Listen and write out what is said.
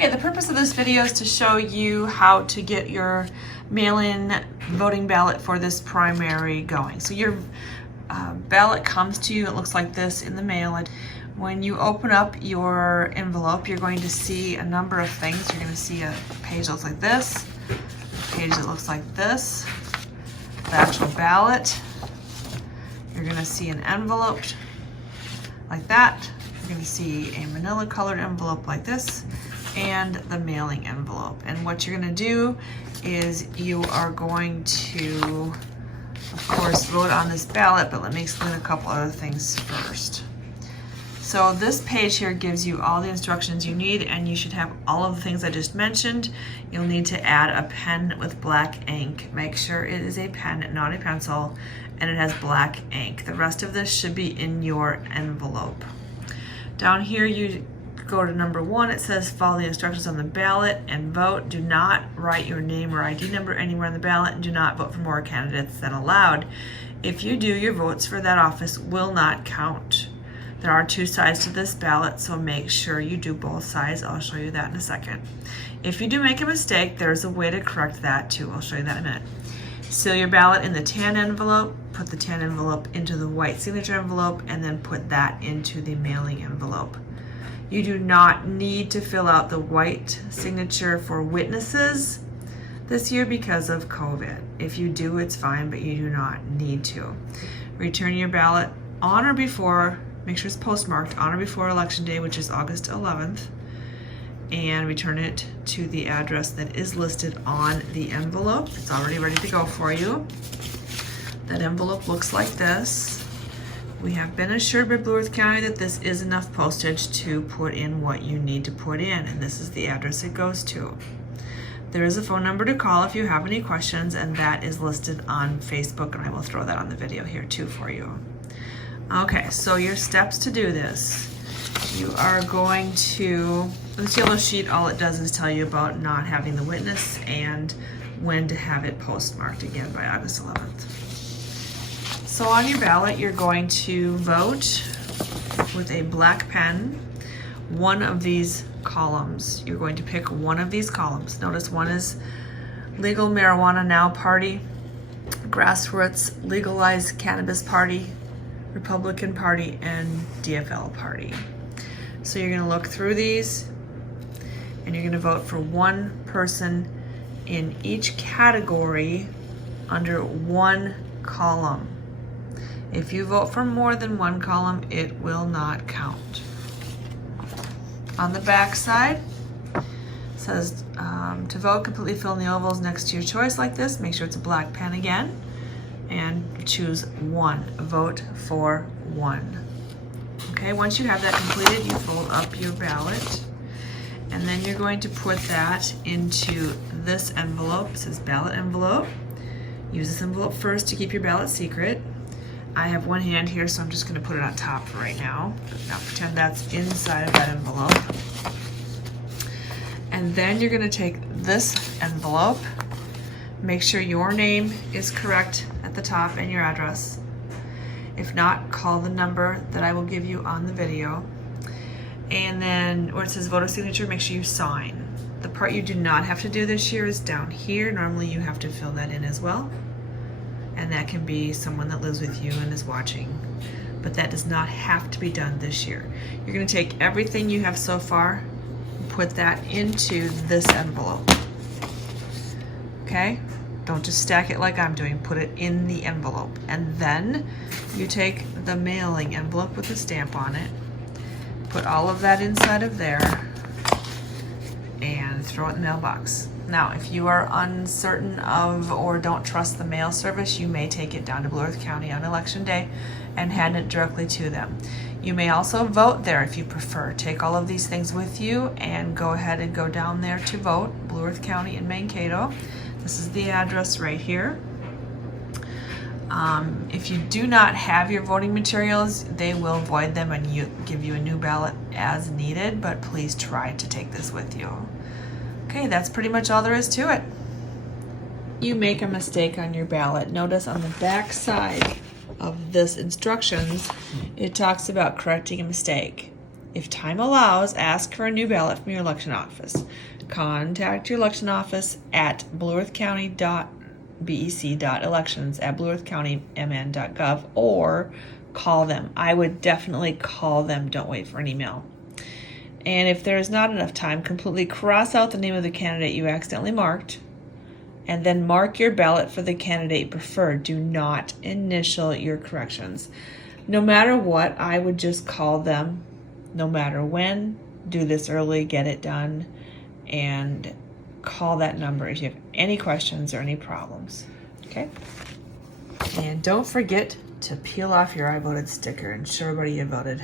Okay, the purpose of this video is to show you how to get your mail-in voting ballot for this primary going. So your ballot comes to you, it looks like this in the mail. When you open up your envelope, you're going to see a number of things. You're going to see a page that looks like this, a page that looks like this, the actual ballot. You're going to see an envelope like that. You're going to see a manila colored envelope like this, and the mailing envelope. And what you're going to do is you are going to, of course, vote on this ballot, but let me explain a couple other things first. So this page here gives you all the instructions you need, and you should have all of the things I just mentioned. You'll need to add a pen with black ink. Make sure it is a pen, not a pencil, and it has black ink. The rest of this should be in your envelope. Down here you go to number 1, it says follow the instructions on the ballot and vote. Do not write your name or ID number anywhere on the ballot, and do not vote for more candidates than allowed. If you do, your votes for that office will not count. There are 2 sides to this ballot, so make sure you do both sides. I'll show you that in a second. If you do make a mistake, there's a way to correct that too. I'll show you that in a minute. Seal your ballot in the tan envelope, put the tan envelope into the white signature envelope, and then put that into the mailing envelope. You do not need to fill out the white signature for witnesses this year because of COVID. If you do, it's fine, but you do not need to. Return your ballot on or before, make sure it's postmarked on or before Election Day, which is August 11th, and return it to the address that is listed on the envelope. It's already ready to go for you. That envelope looks like this. We have been assured by Blue Earth County that this is enough postage to put in what you need to put in, and this is the address it goes to. There is a phone number to call if you have any questions, and that is listed on Facebook, and I will throw that on the video here too for you. Okay, so your steps to do this. You are going to, this yellow sheet, all it does is tell you about not having the witness and when to have it postmarked, again by August 11th. So on your ballot, you're going to vote with a black pen, one of these columns. You're going to pick one of these columns. Notice one is Legal Marijuana Now Party, Grassroots Legalized Cannabis Party, Republican Party, and DFL Party. So you're going to look through these, and you're going to vote for one person in each category under one column. If you vote for more than one column, it will not count. On the back side, it says to vote, completely fill in the ovals next to your choice like this. Make sure it's a black pen again, and choose one. Vote for one. Okay, once you have that completed, you fold up your ballot, and then you're going to put that into this envelope. It says ballot envelope. Use this envelope first to keep your ballot secret. I have one hand here, so I'm just going to put it on top for right now. Now pretend that's inside of that envelope. And then you're going to take this envelope, make sure your name is correct at the top and your address. If not, call the number that I will give you on the video. And then where it says voter signature, make sure you sign. The part you do not have to do this year is down here. Normally you have to fill that in as well. And that can be someone that lives with you and is watching. But that does not have to be done this year. You're going to take everything you have so far and put that into this envelope. Okay? Don't just stack it like I'm doing. Put it in the envelope. And then you take the mailing envelope with the stamp on it, put all of that inside of there, and throw it in the mailbox. Now, if you are uncertain of or don't trust the mail service, you may take it down to Blue Earth County on Election Day and hand it directly to them. You may also vote there if you prefer. Take all of these things with you and go ahead and go down there to vote, Blue Earth County in Mankato. This is the address right here. If you do not have your voting materials, they will void them and give you a new ballot as needed, but please try to take this with you. Okay, that's pretty much all there is to it. You make a mistake on your ballot. Notice on the back side of this instructions, it talks about correcting a mistake. If time allows, ask for a new ballot from your election office. Contact your election office at blueearthcounty.bec.elections@blueearthcountymn.gov or call them. I would definitely call them. Don't wait for an email. And if there is not enough time, completely cross out the name of the candidate you accidentally marked and then mark your ballot for the candidate preferred. Do not initial your corrections. No matter what, I would just call them no matter when. Do this early, get it done, and call that number if you have any questions or any problems. Okay? And don't forget to peel off your I voted sticker and show everybody you voted.